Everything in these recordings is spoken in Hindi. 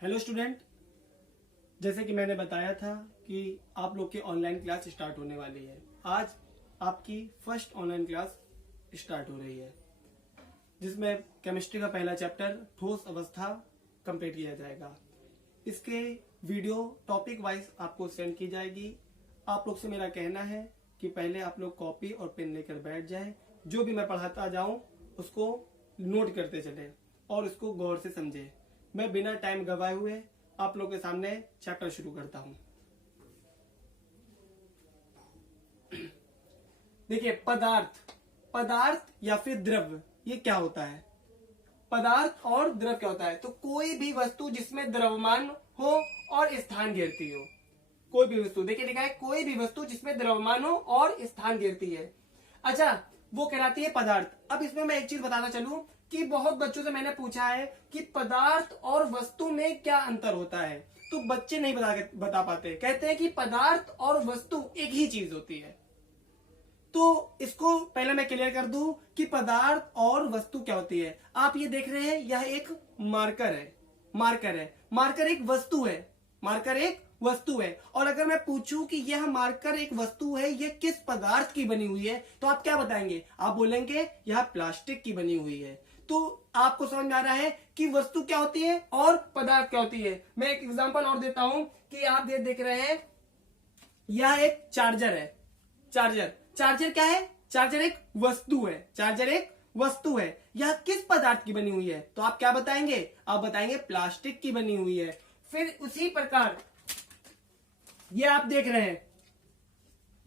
हेलो स्टूडेंट, जैसे कि मैंने बताया था कि आप लोग की ऑनलाइन क्लास स्टार्ट होने वाली है। आज आपकी फर्स्ट ऑनलाइन क्लास स्टार्ट हो रही है, जिसमें केमिस्ट्री का पहला चैप्टर ठोस अवस्था कंप्लीट किया जाएगा। इसके वीडियो टॉपिक वाइज आपको सेंड की जाएगी। आप लोग से मेरा कहना है कि पहले आप लोग कॉपी और पेन लेकर बैठ जाएं। जो भी मैं पढ़ाता जाऊं उसको नोट करते चलें और उसको गौर से समझें। मैं बिना टाइम गवाए हुए आप लोग के सामने चैप्टर शुरू करता हूं। देखिए, पदार्थ या फिर द्रव्य, ये क्या होता है? पदार्थ और द्रव क्या होता है? तो कोई भी वस्तु जिसमें द्रव्यमान हो और स्थान घेरती हो। कोई भी वस्तु, देखिए लिखा है कोई भी वस्तु जिसमें द्रव्यमान हो और स्थान घेरती है। अच्छा, वो कहलाती है पदार्थ। अब इसमें मैं एक चीज बताना चलूं कि बहुत बच्चों से मैंने पूछा है कि पदार्थ और वस्तु में क्या अंतर होता है, तो बच्चे नहीं बता पाते। कहते हैं कि पदार्थ और वस्तु एक ही चीज होती है। तो इसको पहले मैं क्लियर कर दूं कि पदार्थ और वस्तु क्या होती है। आप ये देख रहे हैं, यह एक मार्कर है। मार्कर एक वस्तु है। और अगर मैं पूछूं कि यह मार्कर एक वस्तु है, यह किस पदार्थ की बनी हुई है, तो आप क्या बताएंगे? आप बोलेंगे यह प्लास्टिक की बनी हुई है। तो आपको समझ में आ रहा है कि वस्तु क्या होती है और पदार्थ क्या होती है। मैं एक एग्जांपल और देता हूं कि आप देख रहे हैं, यह एक चार्जर है। चार्जर क्या है? चार्जर एक वस्तु है। यह किस पदार्थ की बनी हुई है? तो आप क्या बताएंगे? आप बताएंगे प्लास्टिक की बनी हुई है। फिर उसी प्रकार यह आप देख रहे हैं,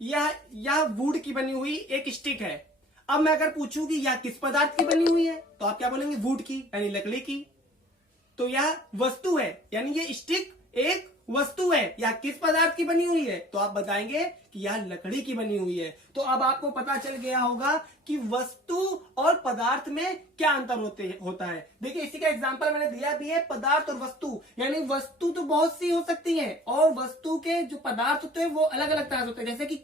यह वुड की बनी हुई एक स्टिक है। अब मैं अगर पूछूं कि यह किस पदार्थ की बनी हुई है, तो आप क्या बोलेंगे? वुड की, यानी लकड़ी की। तो यह वस्तु है, यानी ये स्टिक एक वस्तु है। यह किस पदार्थ की बनी हुई है? तो आप बताएंगे कि यह लकड़ी की बनी हुई है। तो अब आपको पता चल गया होगा कि वस्तु और पदार्थ में क्या अंतर होता है। देखिए, इसी का एग्जांपल मैंने दिया भी है, पदार्थ और वस्तु। यानी वस्तु तो बहुत सी हो सकती है और वस्तु के जो पदार्थ होते हैं वो अलग अलग तरह से होते हैं। जैसे कि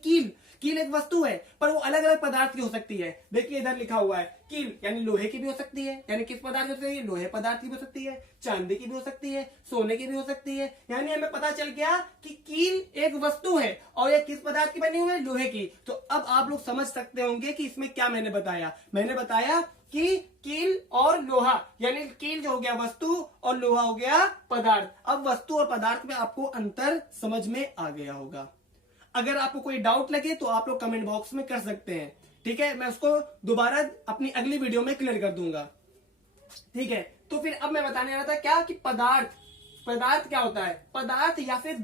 कील एक वस्तु है, पर वो अलग अलग पदार्थ की हो सकती है। देखिए इधर लिखा हुआ है कील, यानी लोहे की भी हो सकती है। यानी किस पदार्थ की हो सकती है? लोहे पदार्थ की भी हो सकती है, चांदी की भी हो सकती है, सोने की भी हो सकती है। यानी हमें पता चल गया कि कील एक वस्तु है और यह किस पदार्थ की बनी हुई है? लोहे की। तो अब आप लोग समझ सकते होंगे कि इसमें क्या मैंने बताया कि कील और लोहा, यानी कील जो हो गया वस्तु और लोहा हो गया पदार्थ। अब वस्तु और पदार्थ में आपको अंतर समझ में आ गया होगा। अगर आपको कोई डाउट लगे तो आप लोग कमेंट बॉक्स में कर सकते हैं, ठीक है? मैं उसको दोबारा अपनी अगली वीडियो में क्लियर कर दूंगा, ठीक है? तो फिर अब मैं बताने आ रहा था क्या कि पदार्थ क्या होता है? पदार्थ या फिर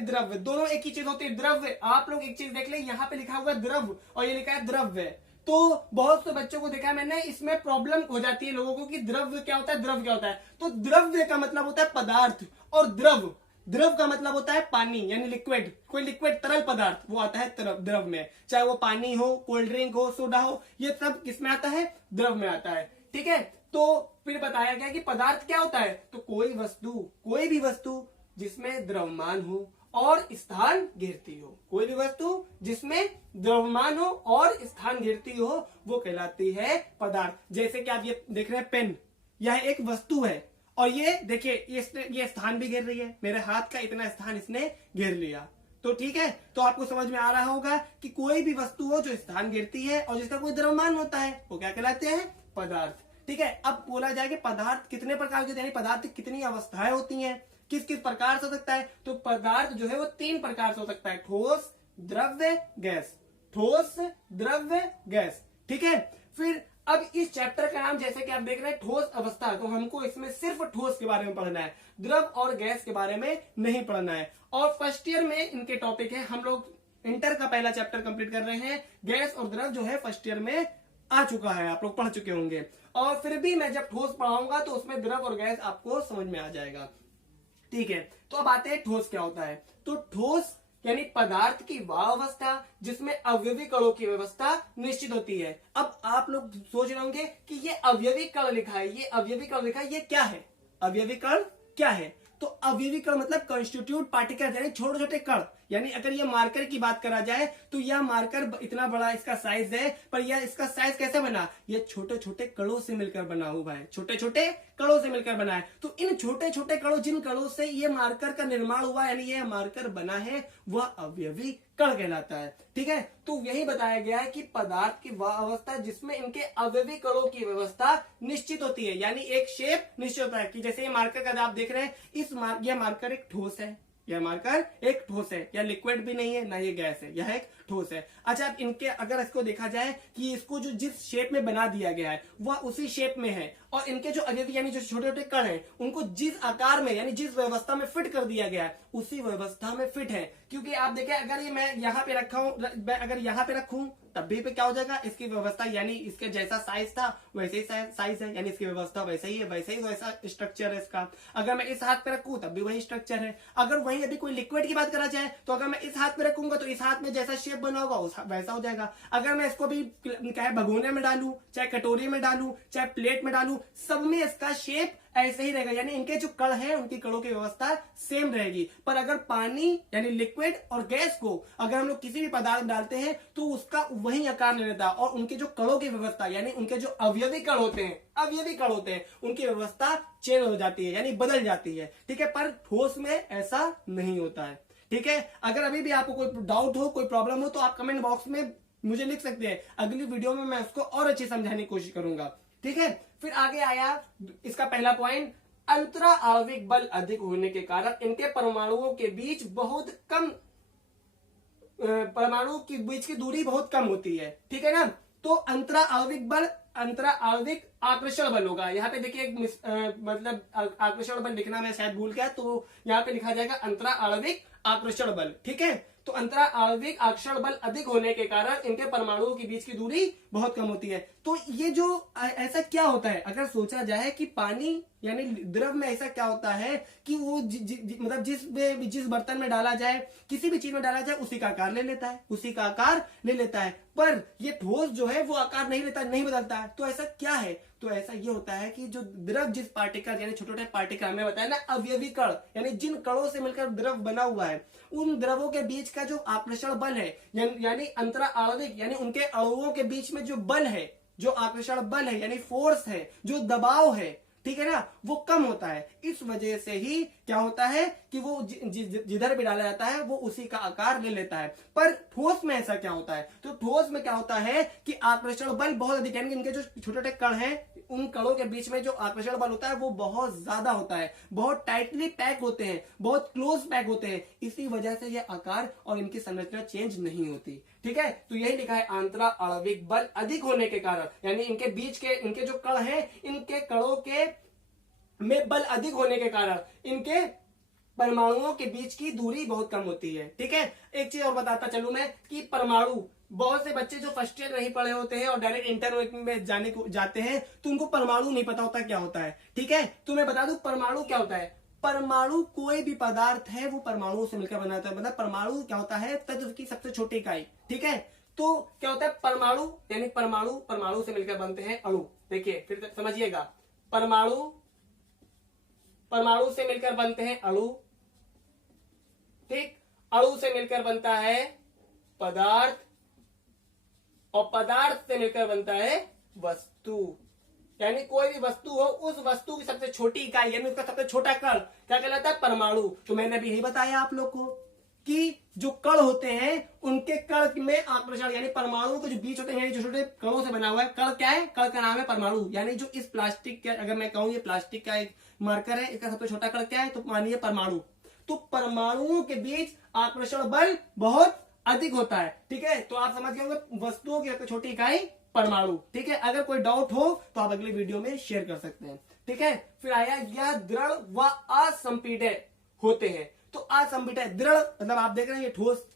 द्रव्य, दोनों एक ही चीज होती है। द्रव्य, आप लोग एक चीज देख ले, यहाँ पे लिखा हुआ है द्रव और ये लिखा है द्रव्य। तो बहुत से बच्चों को देखा है मैंने, इसमें प्रॉब्लम हो जाती है लोगों को कि द्रव्य क्या होता है। तो द्रव्य का मतलब होता है पदार्थ, और द्रव का मतलब होता है पानी, यानी लिक्विड। कोई लिक्विड तरल पदार्थ वो आता है द्रव में, चाहे वो पानी हो, कोल्ड ड्रिंक हो, सोडा हो, ये सब किसमें आता है? द्रव में आता है, ठीक है? तो फिर बताया गया कि पदार्थ क्या होता है? तो कोई भी वस्तु जिसमें द्रव्यमान हो और स्थान घेरती हो। कोई भी वस्तु जिसमें द्रव्यमान हो और स्थान घेरती हो वो कहलाती है पदार्थ। जैसे कि आप ये देख रहे हैं पेन, यह एक वस्तु है और ये देखिए ये स्थान भी घेर रही है। मेरे हाथ का इतना स्थान इसने घेर लिया। तो ठीक है, तो आपको समझ में आ रहा होगा कि कोई भी वस्तु हो जो स्थान घेरती है और जिसका कोई द्रव्यमान होता है वो क्या कहलाते हैं? पदार्थ, ठीक है? अब बोला जाए कि पदार्थ कितने प्रकार के, यानी पदार्थ की कितनी अवस्थाएं होती हैं, किस किस प्रकार से हो सकता है? तो पदार्थ जो है वो 3 प्रकार से हो सकता है: ठोस, द्रव्य, गैस। ठीक है? फिर अब इस चैप्टर का नाम, जैसे कि आप देख रहे हैं ठोस अवस्था, तो हमको इसमें सिर्फ ठोस के बारे में पढ़ना है, द्रव और गैस के बारे में नहीं पढ़ना है। और फर्स्ट ईयर में इनके टॉपिक है, हम लोग इंटर का पहला चैप्टर कंप्लीट कर रहे हैं। गैस और द्रव जो है फर्स्ट ईयर में आ चुका है, आप लोग पढ़ चुके होंगे। और फिर भी मैं जब ठोस पढ़ाऊंगा तो उसमें द्रव और गैस आपको समझ में आ जाएगा, ठीक है? तो अब आते हैं ठोस क्या होता है। तो ठोस यानी पदार्थ की वह अवस्था जिसमें अवयवी कणों की व्यवस्था निश्चित होती है। अब आप लोग सोच रहे होंगे कि ये अवयवी कण लिखा है, ये क्या है? अवयवी कण क्या है? तो अवयवी कण मतलब कंस्टिट्यूट पार्टिकल, यानी छोटे छोटे कण। यानी अगर ये मार्कर की बात करा जाए तो यह मार्कर इतना बड़ा इसका साइज है, पर यह इसका साइज कैसे बना, ये छोटे छोटे कणों से मिलकर बना हुआ है, छोटे छोटे कणों से मिलकर बना है। तो इन छोटे छोटे कणों, जिन कणों से ये मार्कर का निर्माण हुआ यानी ये मार्कर बना है, वह अवयवी कण कहलाता है। ठीक है, तो यही बताया गया है कि पदार्थ की वह अवस्था जिसमें इनके अवयवी कणों की व्यवस्था निश्चित होती है, यानी एक शेप निश्चित होता है। कि जैसे ये मार्कर का आप देख रहे हैं, यह मार्कर एक ठोस है, यह मार्कर एक ठोस है, यह लिक्विड भी नहीं है ना ये गैस है, यह एक ठोस है। अच्छा, अब इनके अगर इसको देखा जाए कि इसको जो जिस शेप में बना दिया गया है वह उसी शेप में है, और इनके जो अवयवी यानी जो छोटे छोटे कण हैं उनको जिस आकार में यानी जिस व्यवस्था में फिट कर दिया गया है उसी व्यवस्था में फिट है। क्योंकि आप देखें, अगर ये मैं यहाँ पे रखा हूं, अगर यहाँ पे रखूं तब भी पे क्या हो जाएगा, इसकी व्यवस्था यानी इसके जैसा साइज था वैसे ही साइज है, यानी इसकी व्यवस्था वैसे ही है, वैसे ही वैसा स्ट्रक्चर है इसका। अगर मैं इस हाथ पे रखूं तब भी वही स्ट्रक्चर है। अगर वही अभी कोई लिक्विड की बात करा जाए तो अगर मैं इस हाथ पे रखूंगा तो इस हाथ में जैसा शेप बना होगा वैसा हो जाएगा। अगर मैं इसको भी चाहे भगोने में डालूं, चाहे कटोरी में डालूं, चाहे प्लेट में डालूं, सब में इसका शेप ऐसे ही रहेगा, यानी इनके जो कण हैं उनकी कणों की व्यवस्था सेम रहेगी। पर अगर पानी यानी लिक्विड और गैस को अगर हम लोग किसी भी पदार्थ में डालते हैं तो उसका वही आकार ले लेता है, और उनके जो कणों की व्यवस्था यानी उनके जो अवयवी कण होते हैं उनकी व्यवस्था चेंज हो जाती है यानी बदल जाती है। ठीक है, पर ठोस में ऐसा नहीं होता है। ठीक है, अगर अभी भी आपको कोई डाउट हो, कोई प्रॉब्लम हो तो आप कमेंट बॉक्स में मुझे लिख सकते हैं, अगली वीडियो में मैं उसको और अच्छे समझाने की कोशिश करूंगा। ठीक है, फिर आगे आया इसका पहला पॉइंट, अंतरा आणविक बल अधिक होने के कारण इनके परमाणुओं के बीच बहुत कम परमाणु के बीच की दूरी बहुत कम होती है। ठीक है ना, तो अंतरा आणविक बल अंतरा आणविक आकर्षण बल होगा। यहाँ पे देखिए मतलब आकर्षण बल लिखना मैं शायद भूल गया, तो यहाँ पे लिखा जाएगा अंतरा आणविक आकर्षण बल। ठीक है, तो अंतरा आणविक आकर्षण बल अधिक होने के कारण इनके परमाणुओं के बीच की दूरी बहुत कम होती है। तो ये जो ऐसा क्या होता है, अगर सोचा जाए कि पानी यानी द्रव में ऐसा क्या होता है कि वो मतलब जिस बर्तन में डाला जाए, किसी भी चीज में डाला जाए उसी का आकार ले लेता है, पर ये ठोस जो है वो आकार नहीं लेता, नहीं बदलता है। तो ऐसा क्या है, तो ऐसा ये होता है कि जो द्रव जिस पार्टिकल यानी छोटे छोटे पार्टिकल हमने बताया ना अवयवी कण, यानी जिन कणों से मिलकर द्रव बना हुआ है उन द्रवों के बीच का जो आकर्षण बल है यानी अंतरा आणविक यानी उनके अणुओं के बीच में जो बल है, जो आकर्षण बल है यानी फोर्स है, जो दबाव है, ठीक है ना, वो कम होता है। इस वजह से ही क्या होता है कि वो जिधर भी डाला जाता है वो उसी का आकार ले लेता है। पर ठोस में ऐसा क्या होता है, तो ठोस में क्या होता है कि आकर्षण बल बहुत अधिक यानी इनके जो छोटे छोटे कण हैं उन कणों के बीच में जो आकर्षण बल होता है वो बहुत ज्यादा होता है, बहुत टाइटली पैक होते हैं, बहुत क्लोज पैक होते हैं। इसी वजह से ये आकार और इनकी संरचना चेंज नहीं होती। ठीक है, तो यही लिखा है अंतरा आणविक बल अधिक होने के कारण यानी इनके बीच के इनके जो कण हैं इनके कणों के में बल अधिक होने के कारण इनके परमाणुओं के बीच की दूरी बहुत कम होती है। ठीक है, एक चीज और बताता चलूं मैं कि परमाणु, बहुत से बच्चे जो फर्स्ट ईयर नहीं पढ़े होते हैं और डायरेक्ट इंटर में जाते हैं तो उनको परमाणु नहीं पता होता क्या होता है। ठीक है, तो मैं बता दूं परमाणु क्या होता है। परमाणु कोई भी पदार्थ है वो परमाणु से मिलकर बना होता है। मतलब परमाणु क्या होता है, तत्व की सबसे छोटी इकाई। ठीक है, तो क्या होता है परमाणु यानी परमाणु से मिलकर बनते हैं अणु। देखिए फिर समझिएगा, परमाणु से मिलकर बनते हैं अणु। ठीक, अणु से मिलकर बनता है पदार्थ और पदार्थ से मिलकर बनता है वस्तु। यानी कोई भी वस्तु हो उस वस्तु की सबसे छोटी इकाई यानी उसका सबसे छोटा कण क्या कहलाता है, परमाणु। तो मैंने अभी यही बताया आप लोग को कि जो कण होते हैं उनके कण में आकर्षण यानी परमाणु के जो बीच होते हैं जो छोटे कणों से बना हुआ है, कण क्या है, कण का नाम है परमाणु। यानी जो इस प्लास्टिक के, अगर मैं कहूं ये प्लास्टिक का एक मार्कर है, इसका सबसे छोटा कण क्या है, तो मानिए परमाणु। तो परमाणुओं के बीच आकर्षण बल बहुत अधिक होता है। ठीक है, तो आप समझ गए होंगे वस्तुओं की सबसे छोटी इकाई परमाणु। ठीक है, अगर कोई डाउट हो तो आप अगली वीडियो में शेयर कर सकते हैं। ठीक है, फिर आया यह दृढ़ व असंपीड्य होते हैं। तो असंपीड्य दृढ़ मतलब आप देख रहे हैं ये ठोस,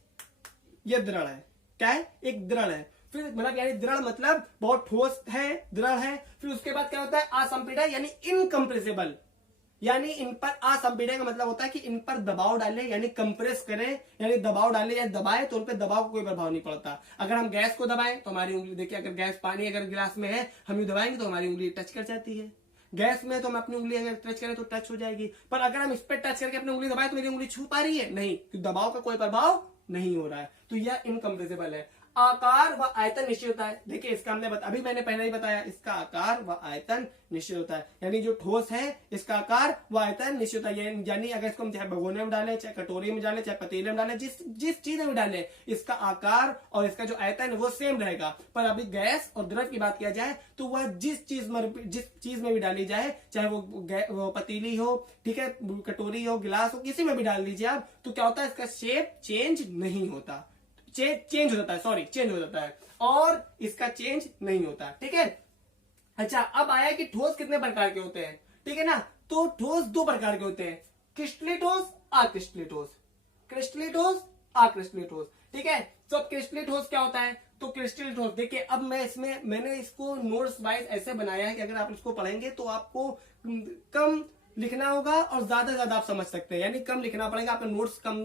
ये दृढ़ है, क्या है, एक दृढ़ है। फिर मतलब यानी दृढ़ मतलब बहुत ठोस है, दृढ़ है। फिर उसके बाद क्या होता है असंपीड्य यानी इनकम्प्रेसिबल, यानी इन पर असंपीड्य का मतलब होता है कि इन पर दबाव डालें यानी कंप्रेस करें, यानी दबाव डालें या दबाएं तो उन पर दबाव का कोई प्रभाव नहीं पड़ता। अगर हम गैस को दबाएं तो हमारी उंगली, देखिए अगर गैस पानी अगर गिलास में है हम यूं दबाएंगे तो हमारी उंगली टच कर जाती है। गैस में तो हम अपनी उंगली अगर टच करें तो टच हो जाएगी, पर अगर हम इस पर टच करके अपनी उंगली दबाए तो मेरी उंगली छू पा रही है? नहीं, दबाव का कोई प्रभाव नहीं हो रहा है, तो यह इनकम्प्रेसिबल है। आकार व आयतन निश्चित होता है। देखिए इसका हमने अभी मैंने पहले ही बताया, इसका आकार व आयतन निश्चित होता है, यानी जो ठोस है इसका आकार व आयतन निश्चित होता है। यानी अगर इसको हम चाहे भगोने में डालें, चाहे कटोरी में डालें, चाहे पतीले में डालें, जिस चीज में डालें, इसका आकार और इसका जो आयतन है वो सेम रहेगा। पर अभी गैस और द्रव की बात किया जाए तो वह जिस चीज में भी डाली जाए, चाहे वो पतीली हो, ठीक है, कटोरी हो, गिलास हो, किसी में भी डाल दीजिए आप, तो क्या होता है, इसका शेप चेंज नहीं होता, चेंज हो जाता है, सॉरी चेंज हो जाता है, और इसका चेंज नहीं होता। ठीक है, अच्छा अब आया कि ठोस कितने प्रकार के होते हैं, ठीक है ना। तो ठोस दो प्रकार के होते हैं, क्रिस्टलीय ठोस, अक्रिस्टलीय ठोस, क्रिस्टलीय ठोस, अक्रिस्टलीय ठोस। ठीक है, तो अब क्रिस्टलीय ठोस क्या होता है, तो क्रिस्टलीय ठोस देखिए, अब मैंने इसको नोट्स वाइज ऐसे बनाया है कि अगर आप इसको पढ़ेंगे तो आपको कम लिखना होगा और ज्यादा ज्यादा आप समझ सकते हैं, यानी कम लिखना पड़ेगा, आपके नोट्स कम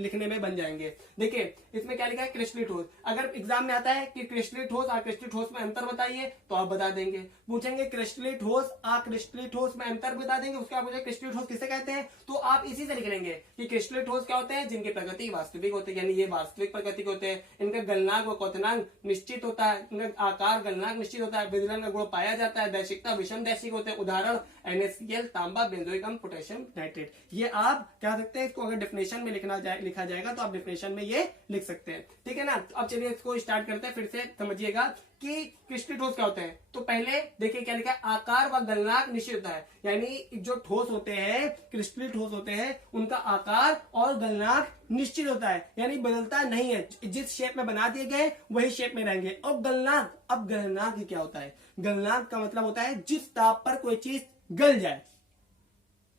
लिखने में बन जाएंगे। देखिए इसमें क्या लिखा है, क्रिस्टलीय ठोस। अगर एग्जाम में आता है कि क्रिस्टलीय ठोस अक्रिस्टलीय ठोस में अंतर बताइए तो आप बता देंगे। पूछेंगे क्रिस्टलीय ठोस अक्रिस्टलीय ठोस में अंतर बता देंगे, उसके बाद पूछेंगे क्रिस्टलीय ठोस किसे कहते हैं, तो आप इसी से लिख लेंगे कि क्रिस्टलीय ठोस क्या होते हैं, जिनकी प्रकृति वास्तविक होती है, यानी ये वास्तविक प्रकृति के होते हैं, इनका गलनांक व क्वथनांक निश्चित होता है, इनका आकार गलनांक निश्चित होता है, विदलन का गुण पाया जाता है, दैशिकता विषम दैशिक होते हैं। उदाहरण NaCl, तांबा, बेंजोइक अम्ल, पोटेशियम नाइट्रेट। ये आप क्या सकते हैं, इसको अगर डेफिनेशन में लिखा जाएगा तो आप डेफिनेशन में ये लिख सकते हैं। ठीक है ना, तो अब चलिए इसको स्टार्ट करते हैं, फिर से समझिएगा कि क्रिस्टलीय ठोस क्या होते हैं। तो पहले देखिए क्या लिखा है, आकार व गलनांक निश्चित होता है, यानी जो ठोस होते हैं, क्रिस्टलीय ठोस होते हैं, उनका आकार और गलनांक निश्चित होता है, यानी बदलता नहीं है, जिस शेप में बना दिए गए वही शेप में रहेंगे। और गलनांक, अब गलनांक क्या होता है, गलनांक का मतलब होता है जिस ताप पर कोई चीज गल जाए,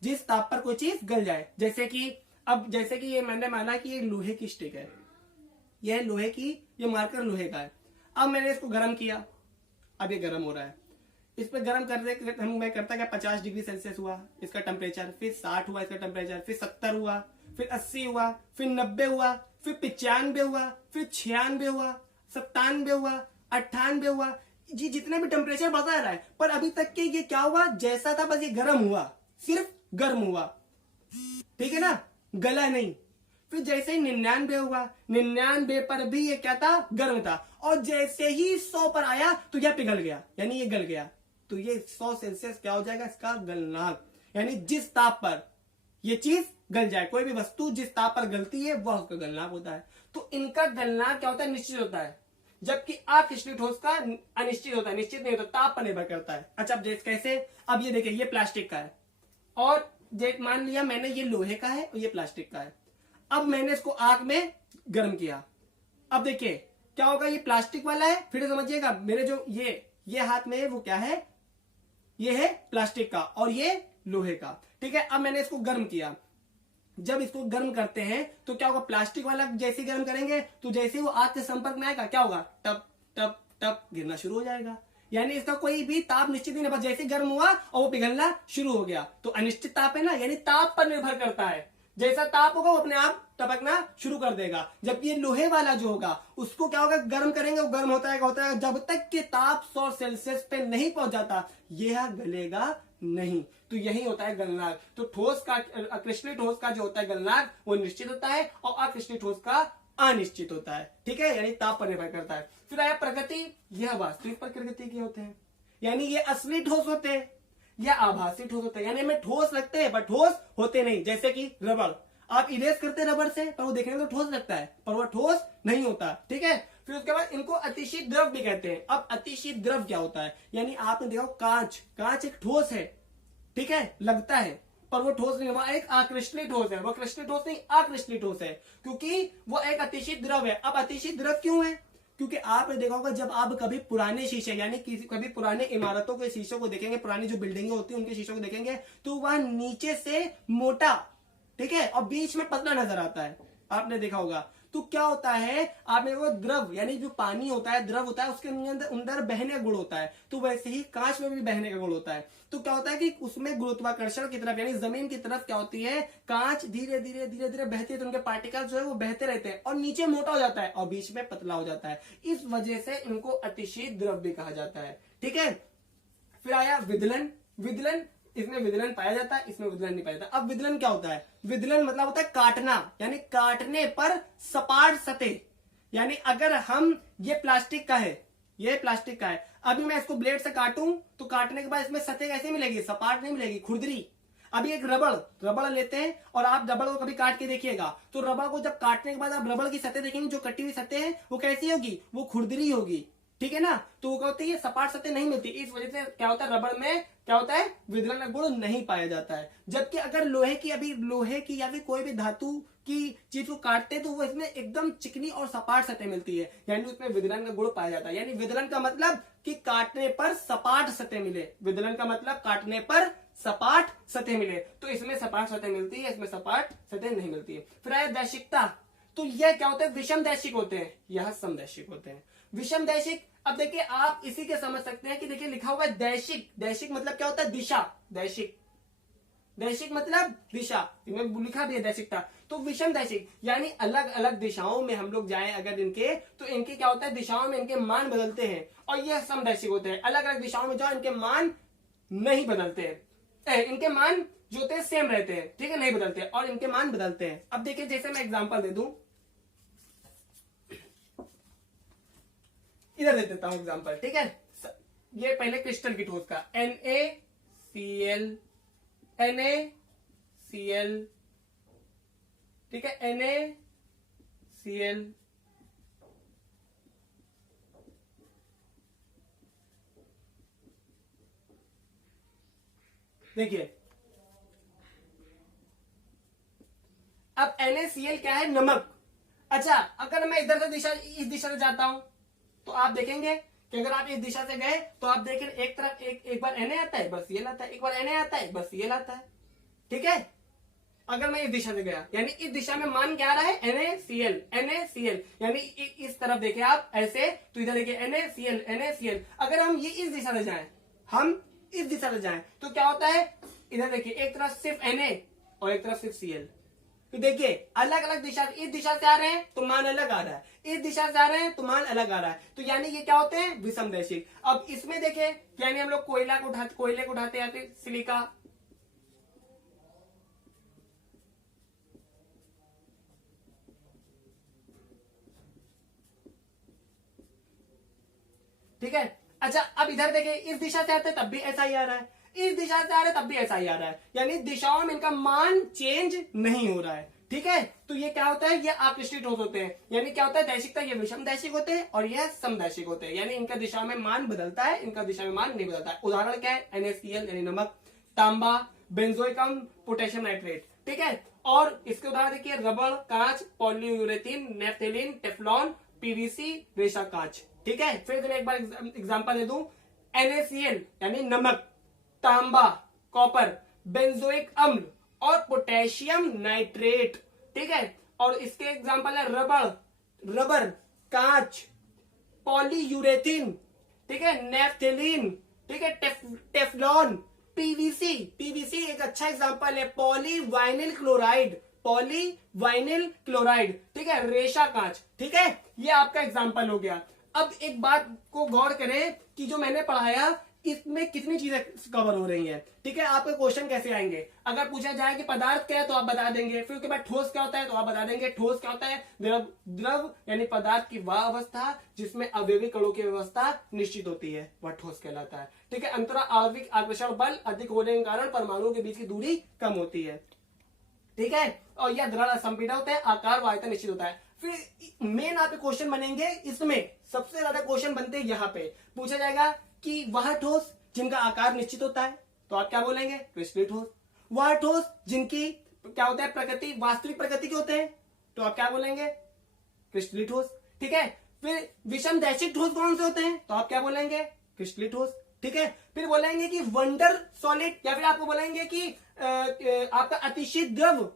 जिस ताप पर कोई चीज गल जाए। जैसे कि ये मैंने माना कि ये लोहे की स्टिक है, यह लोहे की, ये मार्कर लोहे का है। अब मैंने इसको गर्म किया, अब ये गर्म हो रहा है, इस पे गर्म करते मैं करता क्या, 50 डिग्री सेल्सियस हुआ इसका टेम्परेचर, फिर 60 हुआ इसका टेम्परेचर, फिर 70 हुआ, फिर 80 हुआ, फिर 90 हुआ, फिर 95 हुआ, फिर 96 हुआ, 97 हुआ, 98 हुआ, जी जितने भी टेम्परेचर बता रहा है, पर अभी तक के ये क्या हुआ, जैसा था बस ये गर्म हुआ, सिर्फ गर्म हुआ, ठीक है ना, गला नहीं। फिर जैसे ही 99 हुआ, 99 पर भी ये क्या था, गर्म था, और जैसे ही 100 पर आया तो यह पिघल गया, यानी ये गल गया। तो ये 100 सेल्सियस क्या हो जाएगा, इसका गलनांक, यानी जिस ताप पर ये चीज गल जाए, कोई भी वस्तु जिस ताप पर गलती है वह उसका गलनांक होता है। तो इनका गलनांक क्या होता है, निश्चित होता है, जबकि अक्रिस्टलीय ठोस का अनिश्चित होता है, निश्चित नहीं होता, ताप पर निर्भर करता है। अच्छा अब कैसे, अब ये देखिए, ये प्लास्टिक का है और मान लिया मैंने ये लोहे का है और ये प्लास्टिक का है। अब मैंने इसको आग में गर्म किया, अब देखिए क्या होगा, ये प्लास्टिक वाला है, फिर समझिएगा मेरे जो ये हाथ में है वो क्या है, ये है प्लास्टिक का और ये लोहे का। ठीक है, अब मैंने इसको गर्म किया, जब इसको गर्म करते हैं तो क्या होगा, प्लास्टिक वाला जैसे गर्म करेंगे तो जैसे वो आग के संपर्क में आएगा क्या होगा, टप टप टप गिरना शुरू हो जाएगा, यानी इसका कोई भी ताप निश्चित नहीं है, बस जैसे गर्म हुआ और वो पिघलना शुरू हो गया। तो अनिश्चित ताप है ना, यानी ताप पर निर्भर करता है, जैसा ताप होगा वो अपने आप टपकना शुरू कर देगा। जब ये लोहे वाला जो होगा उसको क्या होगा, गर्म करेंगे, वो गर्म होता है, जब तक कि ताप 100 सेल्सियस पे नहीं पहुंच जाता यह गलेगा नहीं। तो यही होता है गलनांक। तो ठोस का, क्रिस्टलीय ठोस का जो होता है गलनांक वो निश्चित होता है और अक्रिस्टलीय ठोस का अनिश्चित होता है। ठीक है, यानी ताप पर निर्भर करता है। फिर आया प्रकृति, यह वास्तविक प्रकृति के होते हैं, यानी ये असली ठोस होते हैं या आभासी ठोस होते हैं, यानी हमें ठोस लगते हैं पर ठोस होते नहीं। जैसे कि रबड़, आप इरेज करते रबड़ से पर वो देखने में तो ठोस लगता है पर वो ठोस नहीं होता। ठीक है, फिर उसके बाद इनको अतिशीत द्रव भी कहते हैं। अब अतिशीत द्रव क्या होता है, यानी आपने देखा कांच एक ठोस है, ठीक है, लगता है पर वो ठोस नहीं, वो एक अक्रिस्टलीय ठोस है, वो क्रिस्टलीय ठोस नहीं अक्रिस्टलीय ठोस है, क्योंकि वो एक अतिशीत द्रव है। अब अतिशीत द्रव क्यों है, क्योंकि आपने देखा होगा जब आप कभी पुराने शीशे, यानी कभी पुराने इमारतों के शीशों को देखेंगे, पुरानी जो बिल्डिंगें होती है उनके शीशों को देखेंगे तो वह नीचे से मोटा, ठीक है, और बीच में पतला नजर आता है, आपने देखा होगा। तो क्या होता है, आपने वो द्रव, यानी जो पानी होता है, द्रव होता है, उसके अंदर बहने का गुण होता है, तो वैसे ही कांच में भी बहने का गुण होता है। तो क्या होता है कि उसमें गुरुत्वाकर्षण की तरफ, यानी जमीन की तरफ क्या होती है, कांच धीरे धीरे धीरे धीरे बहती है, तो उनके पार्टिकल जो है वो बहते रहते हैं और नीचे मोटा हो जाता है और बीच में पतला हो जाता है। इस वजह से इनको अतिशीत द्रव भी कहा जाता है। ठीक है, फिर आया विदलन। विदलन, इसमें विदलन पाया जाता है, इसमें विदलन नहीं पाया जाता। अब विदलन क्या होता है? विदलन मतलब होता है काटना, यानी काटने पर सपाट सतह। यानी अगर हम, ये प्लास्टिक का है, ये प्लास्टिक का है, अभी मैं इसको ब्लेड से काटूं तो काटने के बाद इसमें सतह कैसे मिलेगी? सपाट नहीं मिलेगी, खुरदरी। अभी एक रबड़ लेते हैं और आप रबड़ को कभी काट के देखिएगा तो रबड़ को जब काटने के बाद आप रबड़ की सतह देखेंगे, जो कटी हुई सतह है वो कैसी होगी? वो खुरदरी होगी, ठीक है ना। तो वो क्या होती है? सपाट सतह नहीं मिलती। इस वजह से क्या होता है? रबड़ में क्या होता है? विदलन का गुण नहीं पाया जाता है। जबकि अगर लोहे की, अभी लोहे की या फिर कोई भी धातु की चीज को काटते तो वो इसमें एकदम चिकनी और सपाट सतह मिलती है, यानी उसमें विदलन का गुण पाया जाता है। यानी विदलन का मतलब कि काटने पर सपाट सतह मिले, विदलन का मतलब काटने पर सपाट सतह मिले। तो इसमें सपाट सतह मिलती है, इसमें सपाट सतह नहीं मिलती है। फिर आया दैशिकता। तो यह क्या होता है? विषम दैशिक होते हैं, यह समदैशिक होते हैं। विषम दैशिक, अब देखिए आप इसी के समझ सकते हैं कि देखिए लिखा हुआ है दैशिक। दैशिक मतलब क्या होता है? दिशा। दैशिक, दैशिक मतलब दिशा, इनमें लिखा भी है दैशिकता। तो विषम दैशिक यानी अलग अलग दिशाओं में हम लोग जाएं अगर इनके, तो इनके क्या होता है? दिशाओं में इनके मान बदलते हैं। और यह समदैशिक होते हैं, अलग अलग दिशाओं में जाओ इनके मान नहीं बदलते हैं, इनके मान जो होते हैं सेम रहते हैं, ठीक है, नहीं बदलते, और इनके मान बदलते हैं। अब देखिए जैसे मैं एग्जांपल दे दूं, इधर दे देता हूं एग्जांपल, ठीक है। ये पहले क्रिस्टल की ठोस का NaCl, NaCl, ठीक है, NaCl, देखिए अब NaCl क्या है? नमक। अच्छा, अगर मैं इधर से दिशा, इस दिशा से जाता हूं तो आप देखेंगे कि अगर आप इस दिशा से गए तो आप देखें एक तरफ एक बार Na आता है, बस ये लाता है, एक बार Na आता है, बस ये लाता है, ठीक है। अगर मैं इस दिशा से गया, यानी इस दिशा में मान क्या आ रहा है? NaCl, NaCl, यानी इस तरफ देखें आप ऐसे, तो इधर देखिए NaCl, NaCl। अगर हम ये इस दिशा से जाएं, हम इस दिशा से जाएं तो क्या होता है? इधर देखिए एक तरफ सिर्फ Na और एक तरफ सिर्फ Cl। तो देखिए अलग अलग दिशा, इस दिशा से आ रहे हैं तो मान अलग आ रहा है, इस दिशा से आ रहे हैं तो मान अलग आ रहा है। तो यानी ये क्या होते हैं? विषम दैशिक। अब इसमें देखें, यानी हम लोग कोयले को उठाते या फिर सिलिका, ठीक है। अच्छा, अब इधर देखिए इस दिशा से आते हैं तब भी ऐसा ही आ रहा है, इस दिशा से आ रहा है तब भी ऐसा ही आ रहा है, यानी दिशाओं में इनका मान चेंज नहीं हो रहा है, ठीक है। तो ये क्या होता है? ये आकृष्टित ठोस होते हैं। यानी क्या होता है? दैशिकता, ये विषम दैशिक होते हैं और यह समदैशिक होते हैं, यानी इनका दिशा में मान बदलता है, इनका दिशा में मान नहीं बदलता है। उदाहरण क्या है? NaCl यानी नमक, तांबा, बेंजोइक अम्ल, पोटेशियम नाइट्रेट, ठीक है। और इसके उदाहरण देखिए रबड़, कांच, पॉलीयूरेथीन, नेफ्थेलिन, टेफ्लॉन, PVC, रेशा कांच, ठीक है। फिर एक बार एग्जांपल दे दूं, NaCl यानी नमक, तांबा, कॉपर, बेंजोइक अम्ल और पोटेशियम नाइट्रेट, ठीक है। और इसके एग्जांपल है रबर, कांच, पॉलीयूरेथीन, ठीक है, नेफ्थेलिन, ठीक है, टेफ्लॉन, PVC एक अच्छा एग्जांपल है, पॉलीवाइनिल क्लोराइड, ठीक है, रेशा कांच, ठीक है। ये आपका एग्जांपल हो गया। अब एक बात को गौर करें कि जो मैंने पढ़ाया इसमें कितनी चीजें कवर हो रही हैं, ठीक है। आपके क्वेश्चन कैसे आएंगे? अगर पूछा जाए कि पदार्थ क्या है तो आप बता देंगे, फिर उसके बाद ठोस क्या होता है तो आप बता देंगे। ठोस क्या होता है? द्रव यानी पदार्थ की वह अवस्था जिसमें अवयवी कणों की व्यवस्था निश्चित होती है, वह ठोस कहलाता है, ठीक है। अंतरा आणविक आकर्षण बल अधिक होने के कारण परमाणुओं के बीच की दूरी कम होती है, ठीक है। और यह दृढ़ असंपीड़ित होता है, आकार व आयतन निश्चित होता है। फिर मेन आपके क्वेश्चन बनेंगे, इसमें सबसे ज्यादा क्वेश्चन बनते हैं यहाँ पे। पूछा जाएगा कि वह ठोस जिनका आकार निश्चित होता है तो आप क्या बोलेंगे? क्रिस्टलीय ठोस। वह ठोस जिनकी क्या होता है? प्रकृति, वास्तविक प्रकृति के होते हैं तो आप क्या बोलेंगे? क्रिस्टलीय ठोस, ठीक है। फिर विषम दैशिक ठोस कौन से होते हैं तो आप क्या बोलेंगे? क्रिस्टलीय ठोस, ठीक है। फिर बोलेंगे कि वंडर सॉलिड, या फिर आपको बोलेंगे कि आपका अतिशीत द्रव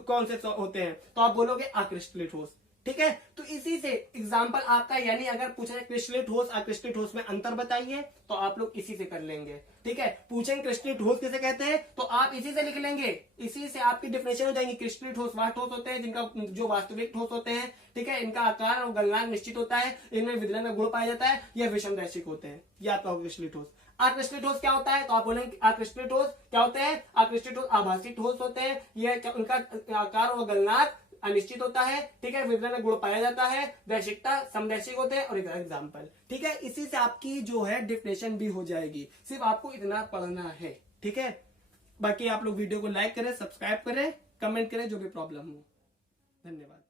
कौन से होते हैं तो आप बोलोगे अक्रिस्टलीय ठोस, ठीक है। तो इसी से एग्जाम्पल आपका, यानी अगर पूछे क्रिस्टलीय ठोस अक्रिस्टलीय ठोस में अंतर बताइए तो आप लोग इसी से कर लेंगे, ठीक है। पूछेंगे क्रिस्टलीय ठोस किसे कहते हैं तो आप इसी से लिख लेंगे, इसी से आपकी डिफिनेशन हो जाएगी। क्रिस्टलीय ठोस वह ठोस होते हैं जिनका जो वास्तविक ठोस होते हैं, ठीक है, इनका आकार और गलनांक निश्चित होता है, इनमें विदलन का गुण पाया जाता है, यह विषम दैशिक होते हैं। यह आपका क्रिस्टलीय ठोस। अक्रिस्टलीय ठोस क्या होता है? तो आप बोलेंगे अक्रिस्टलीय ठोस क्या होते हैं? अक्रिस्टलीय ठोस आभासी ठोस होते हैं। ये उनका आकार और गलनांक अनिश्चित होता है, ठीक है। विवरण में गुण पाया जाता है, वैशिकता समदैशिक होते हैं और एग्जाम्पल, ठीक है। इसी से आपकी जो है डिफिनेशन भी हो जाएगी, सिर्फ आपको इतना पढ़ना है, ठीक है। बाकी आप लोग वीडियो को लाइक करें, सब्सक्राइब करें, कमेंट करें जो भी प्रॉब्लम हो। धन्यवाद।